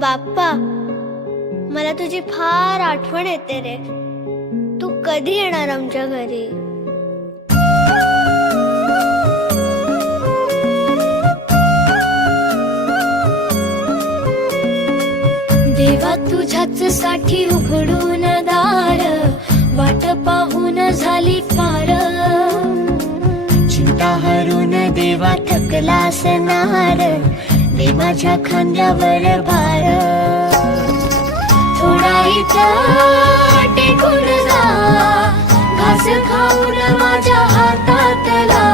बाप्पा, मला तुझी फार आठवण येते रे. तू कधी येणार आमच्या घरी? देवा तुझ्याच साठी उघडून दार, वाट पाहून झाली फार. चिंता हरून देवा थकला असणार, दे माझ्या खांद्यावर भार. थोडा इथं टेकून जा, घास खाऊन माझ्या हातातला.